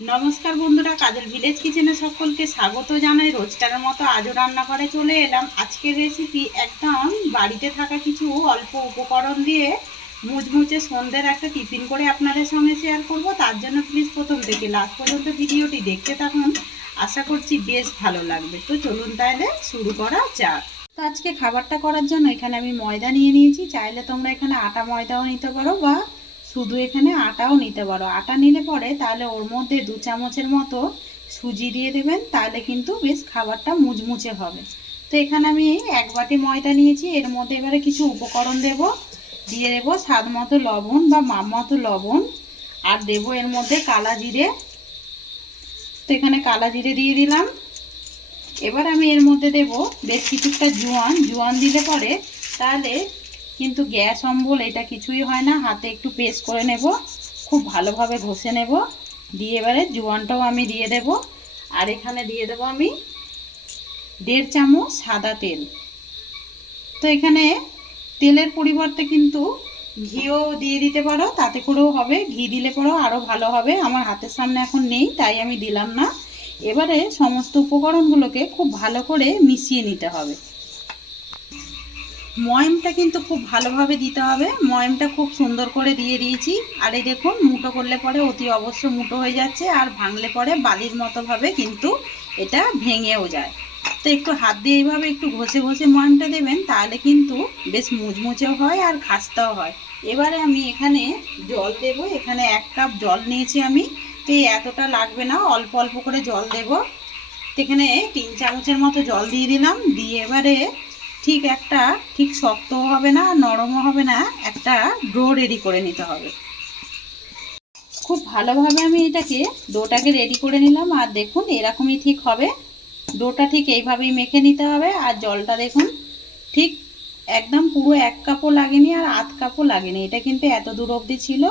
নমস্কার বন্ধুরা, কাজল ভিলেজ কিচেনে সকলকে স্বাগত জানাই। রোজকারের মতো আজও রান্নাঘরে চলে এলাম। আজকের রেসিপি একদম বাড়িতে থাকা কিছু অল্প উপকরণ দিয়ে মুচমুচে সন্ধ্যের একটা টিফিন করে আপনাদের সঙ্গে শেয়ার করব। তার জন্য প্লিজ প্রথম থেকে লাস্ট পর্যন্ত ভিডিওটি দেখতে থাকুন, আশা করছি বেশ ভালো লাগবে। তো চলুন তাহলে শুরু করা যাক। তো আজকে খাবারটা করার জন্য এখানে আমি ময়দা নিয়ে নিয়েছি। চাইলে তোমরা এখানে আটা ময়দাও নিতে পারো বা শুধু এখানে আটাও নিতে পারো। আটা নিলে পরে তাহলে ওর মধ্যে 2 চামচের মতো সুজি দিয়ে দেবেন, তাহলে কিন্তু বেশ খাবারটা মুচমুচে হবে। তো এখানে আমি 1 বাটি ময়দা নিয়েছি। এর মধ্যে এবারে কিছু উপকরণ দিয়ে দেবো স্বাদ মতো লবণ বা মাপ মতো লবণ, আর দেবো এর মধ্যে কালা জিরে। তো এখানে কালা জিরে দিয়ে দিলাম। এবার আমি এর মধ্যে দেব বেশ কিছুটা জোয়ান দিলে পরে তাহলে কিন্তু গ্যাস অম্বল এটা কিছুই হয় না। হাতে একটু পেস্ট করে নেব, খুব ভালোভাবে ঘষে নেব। দিয়ে এবারে জোয়ানটাও আমি দিয়ে দেব। আর এখানে দিয়ে দেব আমি 1.5 চামচ সাদা তেল। তো এখানে তেলের পরিবর্তে কিন্তু ঘিও দিয়ে দিতে পারো, তাতে করেও হবে। ঘি দিলে পরেও আরও ভালো হবে। আমার হাতের সামনে এখন নেই তাই আমি দিলাম না। এবারে সমস্ত উপকরণগুলোকে খুব ভালো করে মিশিয়ে নিতে হবে। ময়মটা কিন্তু খুব ভালোভাবে দিতে হবে। ময়মটা খুব সুন্দর করে দিয়ে দিয়েছি। আর এই দেখুন, মুঠো করলে পরে অতি অবশ্য মুঠো হয়ে যাচ্ছে, আর ভাঙলে পরে বালির মতোভাবে কিন্তু এটা ভেঙেও যায়। তো একটু হাত দিয়ে এইভাবে একটু ঘষে ঘষে ময়মটা দেবেন, তাহলে কিন্তু বেশ মুচমুচেও হয় আর খাস্তাও হয়। এবারে আমি এখানে জল দেব। এখানে 1 কাপ জল নিয়েছি আমি। তো এতটা লাগবে না, অল্প অল্প করে জল দেব। তো এখানে 3 চামচের মতো জল দিয়ে দিলাম। দিয়ে এবারে ঠিক শক্তও হবে না, নরমও হবে না, একটা ডো রেডি করে নিতে হবে। খুব ভালোভাবে আমি ডোটাকে রেডি করে নিলাম। আর দেখুন এরকমই ঠিক হবে। ডোটা ঠিক এইভাবেই মেখে নিতে হবে। আর জলটা দেখুন ঠিক একদম পুরো 1 কাপও লাগেনি আর আধ কাপও লাগেনি। এটা কিন্তু এত দূর অবধি ছিল,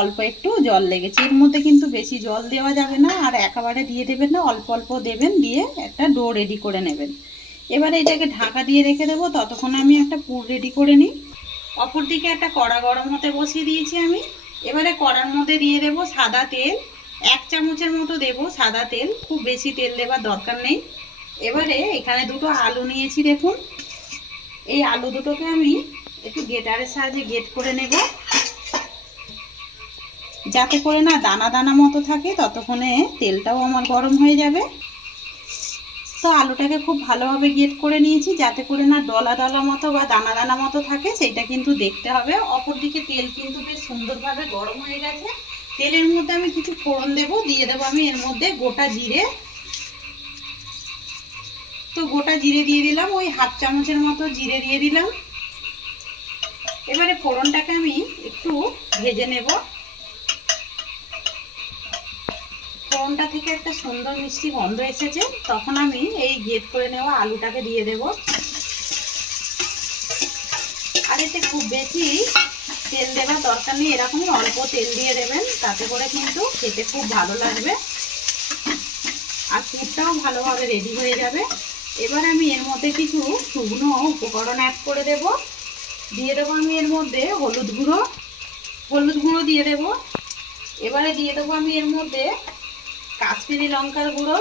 অল্প একটু জল লেগেছে। এর মধ্যে কিন্তু বেশি জল দেওয়া যাবে না, আর একেবারে দিয়ে দেবেন না, অল্প অল্প দেবেন। দিয়ে একটা ডো রেডি করে নেবেন। এবারে এটাকে ঢাকা দিয়ে রেখে দেবো, ততক্ষণ আমি একটা পুর রেডি করে নিই। অপর দিকে একটা কড়া গরম হতে বসিয়ে দিয়েছি আমি। এবারে কড়ার মধ্যে দিয়ে দেবো সাদা তেল। 1 চামচের মতো দেবো সাদা তেল, খুব বেশি তেল দেওয়ার দরকার নেই। এবারে এখানে 2টো আলু নিয়েছি। দেখুন এই আলু দুটোকে আমি একটু গ্রেটারের সাহায্যে গ্রেট করে নেব, যাতে করে না দানা দানা মতো থাকে। ততক্ষণে তেলটাও আমার গরম হয়ে যাবে। তো আলুটাকে খুব ভালোভাবে গ্রেট করে নিয়েছি, যাতে করে না দলা দলা মতো বা দানা দানা মতো থাকে, সেটা কিন্তু দেখতে হবে। অপরদিকে তেল কিন্তু বেশ সুন্দরভাবে গরম হয়ে গেছে। তেলের মধ্যে আমি কিছু ফোড়ন দেব। দিয়ে দেবো আমি এর মধ্যে গোটা জিরে। তো গোটা জিরে দিয়ে দিলাম, ওই 1/2 চামচের মতো জিরে দিয়ে দিলাম। এবারে ফোড়নটাকে আমি একটু ভেজে নেব। ফোড়নটা থেকে একটা সুন্দর মিষ্টি গন্ধ এসেছে, তখন আমি এই গ্রেট করে নেওয়া আলুটাকে দিয়ে দেব। আর এতে খুব বেশি তেল দেওয়ার দরকার নেই, এরকমই অল্প তেল দিয়ে দেবেন, তাতে করে কিন্তু খেতে খুব ভালো লাগবে আর পুরটাও ভালোভাবে রেডি হয়ে যাবে। এবার আমি এর মধ্যে কিছু শুকনো উপকরণ অ্যাড করে দেব। দিয়ে দেবো আমি এর মধ্যে হলুদ গুঁড়ো দিয়ে দেব। এবারে দিয়ে দেবো আমি এর মধ্যে কাশ্মীরি লঙ্কার গুঁড়ো,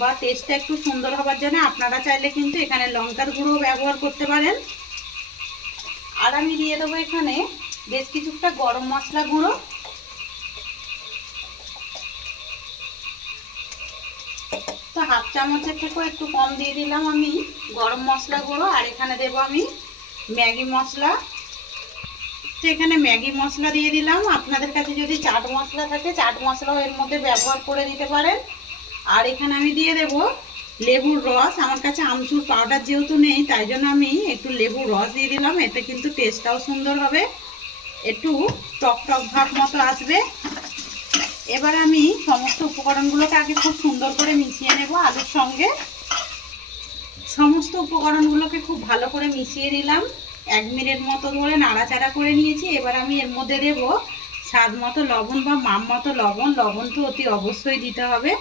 বা টেস্টটা একটু সুন্দর হবার জন্য আপনারা চাইলে কিন্তু এখানে লঙ্কার গুঁড়ো ব্যবহার করতে পারেন। আর আমি দিয়ে দেবো এখানে বেশ কিছুটা গরম মশলা গুঁড়ো। তো 1/2 চামচের থেকেও একটু কম দিয়ে দিলাম আমি গরম মশলা গুঁড়ো। আর এখানে দেবো আমি ম্যাগি মশলা। তো এখানে ম্যাগি মশলা দিয়ে দিলাম। আপনাদের কাছে যদি চাট মশলা থাকে, চাট মশলাও এর মধ্যে ব্যবহার করে দিতে পারেন। আর এখানে আমি দিয়ে দেব লেবুর রস। আমার কাছে আমচুর পাউডার যেহেতু নেই, তাই জন্য আমি একটু লেবুর রস দিয়ে দিলাম। এতে কিন্তু টেস্টটাও সুন্দর হবে, একটু টক টক ভাব মতো আসবে। এবার আমি সমস্ত উপকরণগুলোকে আগে খুব সুন্দর করে মিশিয়ে নেব আলুর সঙ্গে। সমস্ত উপকরণগুলোকে খুব ভালো করে মিশিয়ে নিলাম। 1 মিনিট মতো ধরে নাড়াচাড়া করে নিয়েছি। এবার আমি এর মধ্যে দেব স্বাদ মতো লবণ বা মাপ মতো লবণ। লবণ তো অতি অবশ্যই দিতে হবে।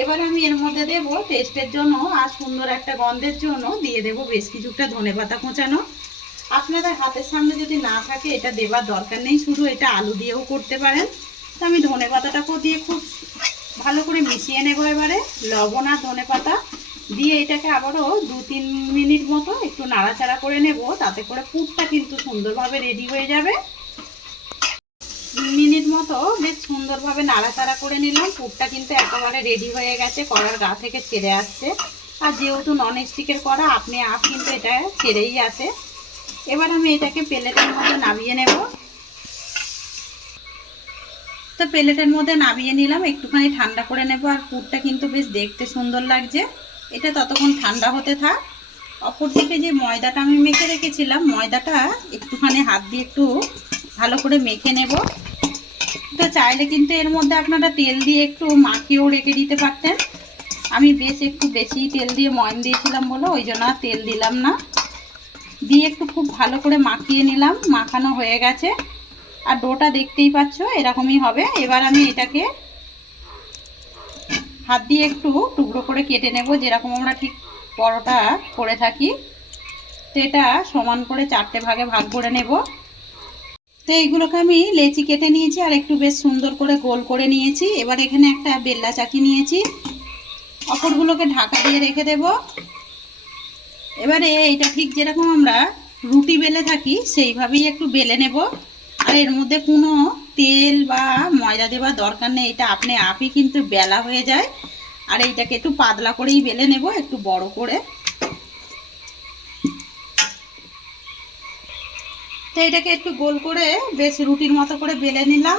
এবার আমি এর মধ্যে দেব টেস্টের জন্য আর সুন্দর একটা গন্ধের জন্য দিয়ে দেব বেশ কিছুটা ধনেপাতা কুচানো। আপনাদের হাতের সামনে যদি না থাকে এটা দেবার দরকার নেই, শুধু এটা আলু দিয়েও করতে পারেন। তো আমি ধনেপাতাটাকেও দিয়ে খুব ভালো করে মিশিয়ে নেব। এবারে লবণ আর ধনেপাতা দিয়ে এটাকে আবারও 2-3 মিনিট মতো একটু নাড়াচাড়া করে নেব, তাতে করে পুরটা কিন্তু সুন্দরভাবে রেডি হয়ে যাবে। 3 মিনিট মতো বেশ সুন্দরভাবে নাড়াচাড়া করে নিলাম। পুরটা কিন্তু একেবারে রেডি হয়ে গেছে, কড়ার গা থেকে ছেড়ে আসছে। আর যেহেতু ননস্টিকের কড়া, আপনি আপ কিন্তু এটা ছেড়েই আসে। এবার আমি এটাকে প্লেটের মধ্যে নামিয়ে নেব। তো প্লেটের মধ্যে নামিয়ে নিলাম, একটুখানি ঠান্ডা করে নেব। আর পুরটা কিন্তু বেশ দেখতে সুন্দর লাগছে। এটা ততক্ষণ ঠান্ডা হতে থাক। অপরদিকে যে ময়দাটা আমি মেখে রেখেছিলাম, ময়দাটা একটুখানি হাত দিয়ে একটু ভালো করে মেখে নেব। তো চাইলে কিন্তু এর মধ্যে আপনারা তেল দিয়ে একটু মাখিয়েও রেখে দিতে পারতেন। আমি বেশ একটু বেশি তেল দিয়ে ময়ন দিয়েছিলাম বলে ওই জন্য আর তেল দিলাম না। দিয়ে একটু খুব ভালো করে মাখিয়ে নিলাম। মাখানো হয়ে গেছে। আর ডোটা দেখতেই পাচ্ছ এরকমই হবে। এবার আমি এটাকে হাত দিয়ে একটু টুকরো করে কেটে নেব, যেরকম আমরা ঠিক পরোটা করে থাকি। তো এটা সমান করে 4টে ভাগে ভাগ করে নেব। তো এইগুলোকে আমি লেচি কেটে নিয়েছি আর একটু বেশ সুন্দর করে গোল করে নিয়েছি। এবার এখানে একটা বেল্লা চাকি নিয়েছি, অপরগুলোকে ঢাকা দিয়ে রেখে দেব। এবারে এইটা ঠিক যেরকম আমরা রুটি বেলে থাকি সেইভাবেই একটু বেলে নেব। আর এর মধ্যে কোনো তেল বা ময়দা দেওয়ার দরকার নেই, এটা আপনি আপই কিন্তু বেলা হয়ে যায়। আর এইটাকে একটু পাতলা করেই বেলে নেব, একটু বড় করে। তো এটাকে একটু গোল করে বেশ রুটির মতো করে বেলে নিলাম।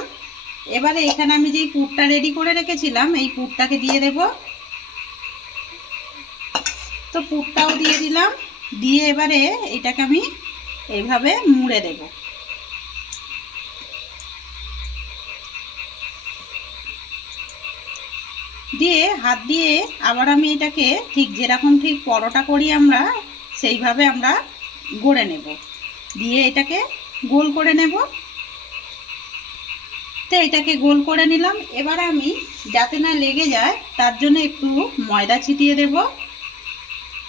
এবারে এখানে আমি যেই পুরটা রেডি করে রেখেছিলাম, এই পুরটাকে দিয়ে দেব। তো পুরটাও দিয়ে দিলাম। দিয়ে এবারে এটাকে আমি এইভাবে মুড়ে দেব। দিয়ে হাত দিয়ে আবার আমি এটাকে ঠিক যেরকম ঠিক পরোটা করি আমরা, সেইভাবে আমরা গড়ে নেব। দিয়ে এটাকে গোল করে নেব। তো এটাকে গোল করে নিলাম। এবার আমি যাতে না লেগে যায় তার জন্য একটু ময়দা ছিটিয়ে দেব।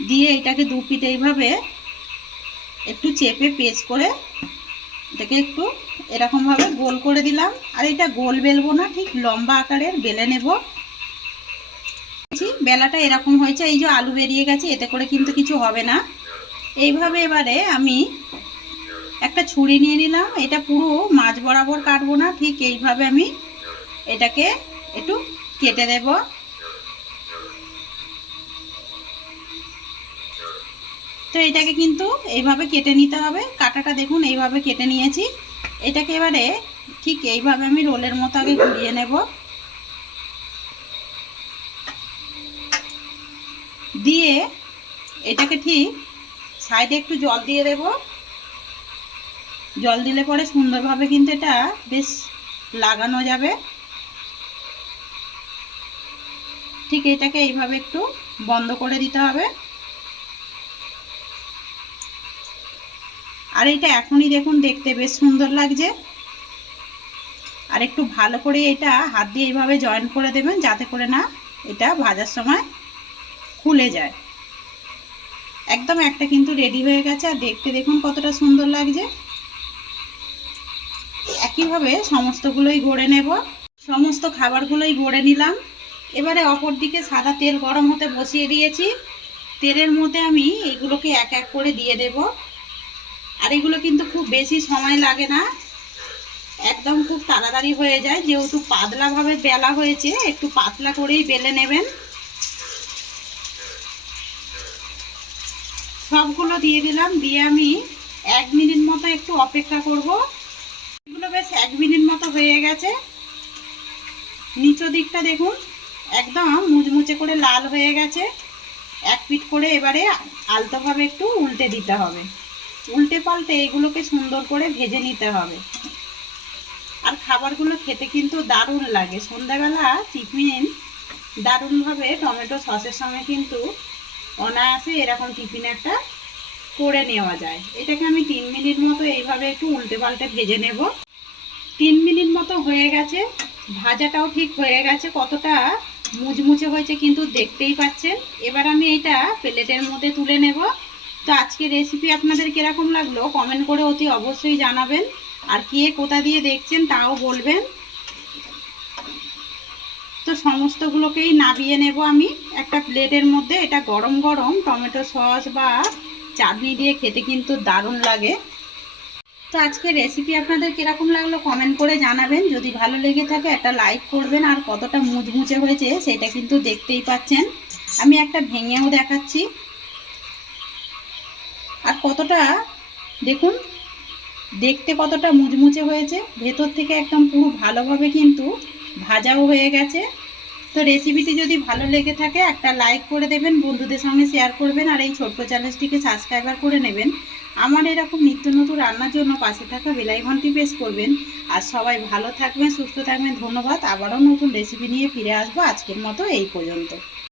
দিয়ে এটাকে দু পিঠ এইভাবে একটু চেপে পেস্ট করে এটাকে একটু এরকমভাবে গোল করে দিলাম। আর এটা গোল বেলবো না, ঠিক লম্বা আকারের বেলে নেব। বেলাটা এরকম হয়েছে, এই যে আলু বেরিয়ে গেছে, এতে করে কিন্তু কিছু হবে না। এইভাবে এবারে আমি একটা ছুরি নিয়ে নিলাম। এটা পুরো মাঝ বরাবর কাটবো না, ঠিক এইভাবে আমি এটাকে একটু কেটে দেব। তো এটাকে কিন্তু এইভাবে কেটে নিতে হবে। কাটাটা দেখুন এইভাবে কেটে নিয়েছি। এটাকে এবারে ঠিক এইভাবে আমি রোলের মতো আগে ঘুরিয়ে নেব। দিয়ে এটাকে ঠিক সাইডে একটু জল দিয়ে দেব। জল দিলে পরে সুন্দরভাবে কিন্তু এটা বেশ লাগানো যাবে। ঠিক এটাকে এইভাবে একটু বন্ধ করে দিতে হবে। আর এটা এখনই দেখুন দেখতে বেশ সুন্দর লাগছে। আর একটু ভালো করে এটা হাত দিয়ে এইভাবে জয়েন করে দেবেন, যাতে করে না এটা ভাজার সময় খুলে যায়। একদম একটা কিন্তু রেডি হয়ে গেছে। আর দেখতে দেখুন কতটা সুন্দর লাগছে। একইভাবে সমস্তগুলোই গড়ে নেব। সমস্ত খাবারগুলোই গড়ে নিলাম। এবারে অপর দিকে সাদা তেল গরম হতে বসিয়ে দিয়েছি। তেলের মধ্যে আমি এইগুলোকে এক এক করে দিয়ে দেব। আর এগুলো কিন্তু খুব বেশি সময় লাগে না, একদম খুব তাড়াতাড়ি হয়ে যায়। যেহেতু পাতলাভাবে বেলা হয়েছে, একটু পাতলা করেই বেলে নেবেন। সবগুলো দিয়ে দিলাম। দিয়ে আমি 1 মিনিট মতো একটু অপেক্ষা করব। এগুলো বেশ 1 মিনিট মতো হয়ে গেছে। নিচের দিকটা দেখুন একদম মুচমুচে করে লাল হয়ে গেছে। এক পিঠ করে এবারে আলতোভাবে একটু উল্টে দিতে হবে। উল্টে পাল্টে এগুলোকে সুন্দর করে ভেজে নিতে হবে। আর খাবারগুলো খেতে কিন্তু দারুণ লাগে। সন্ধ্যাবেলা টিফিন দারুণভাবে টমেটো সসের সঙ্গে কিন্তু অনায়াসে এরকম টিফিন একটা করে নেওয়া যায়। এটাকে আমি 3 মিনিট মতো এইভাবে একটু উল্টে পাল্টে ভেজে নেব। 3 মিনিট মতো হয়ে গেছে। ভাজাটাও ঠিক হয়ে গেছে, কতটা মুচমুচে হয়েছে কিন্তু দেখতেই পাচ্ছেন। এবার আমি এটা প্লেটের মধ্যে তুলে নেব। তো আজকের রেসিপি আপনাদের কিরকম লাগলো কমেন্ট করে অতি অবশ্যই জানাবেন। আর কে কোথা দিয়ে দেখছেন তাও বলবেন। তো সমস্তগুলোকেই নামিয়ে নেব আমি একটা প্লেটের মধ্যে। এটা গরম গরম টমেটো সস বা চাটনি দিয়ে খেতে কিন্তু দারুণ লাগে। তো আজকের রেসিপি আপনাদের কীরকম লাগলো কমেন্ট করে জানাবেন। যদি ভালো লেগে থাকে একটা লাইক করবেন। আর কতটা মুচমুচে হয়েছে সেটা কিন্তু দেখতেই পাচ্ছেন। আমি একটা ভেঙেও দেখাচ্ছি। আর কতটা দেখুন, দেখতে কতটা মুচমুচে হয়েছে, ভেতর থেকে একদম পুরো ভালোভাবে কিন্তু ভাজাও হয়ে গেছে। তো রেসিপিটি যদি ভালো লেগে থাকে একটা লাইক করে দেবেন, বন্ধুদের সঙ্গে শেয়ার করবেন, আর এই ছোট্ট চ্যানেলটিকে সাবস্ক্রাইবার করে নেবেন। আমার এরকম নিত্য নতুন রান্নার জন্য পাশে থাকা বেল আইকনটি প্রেস করবেন। আর সবাই ভালো থাকবেন, সুস্থ থাকবেন। ধন্যবাদ। আবারও নতুন রেসিপি নিয়ে ফিরে আসবো। আজকের মতো এই পর্যন্ত।